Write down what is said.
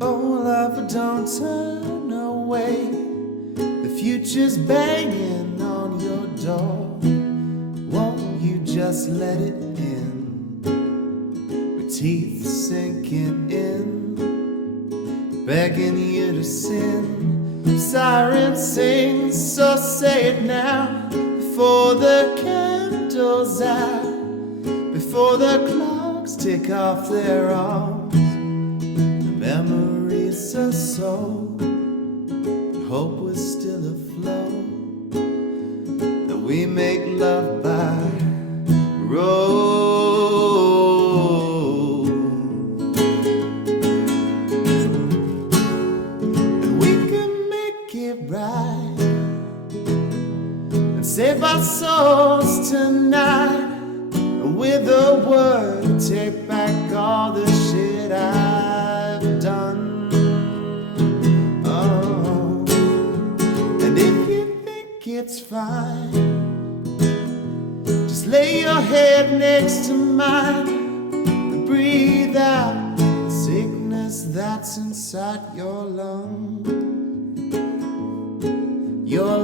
Oh, lover, don't turn away. The future's banging on your door. Won't you just let it in? With teeth sinking in, begging you to sin. Siren sings, so say it now. Before the candle's out, before the clocks tick off their arms. Memories are sold, hope was still afloat, that we make love by road, and we can make it right and save our souls tonight, and with a word take back all the shit I've done. Oh, and if you think it's fine, just lay your head next to mine and breathe out the sickness that's inside your lungs. Your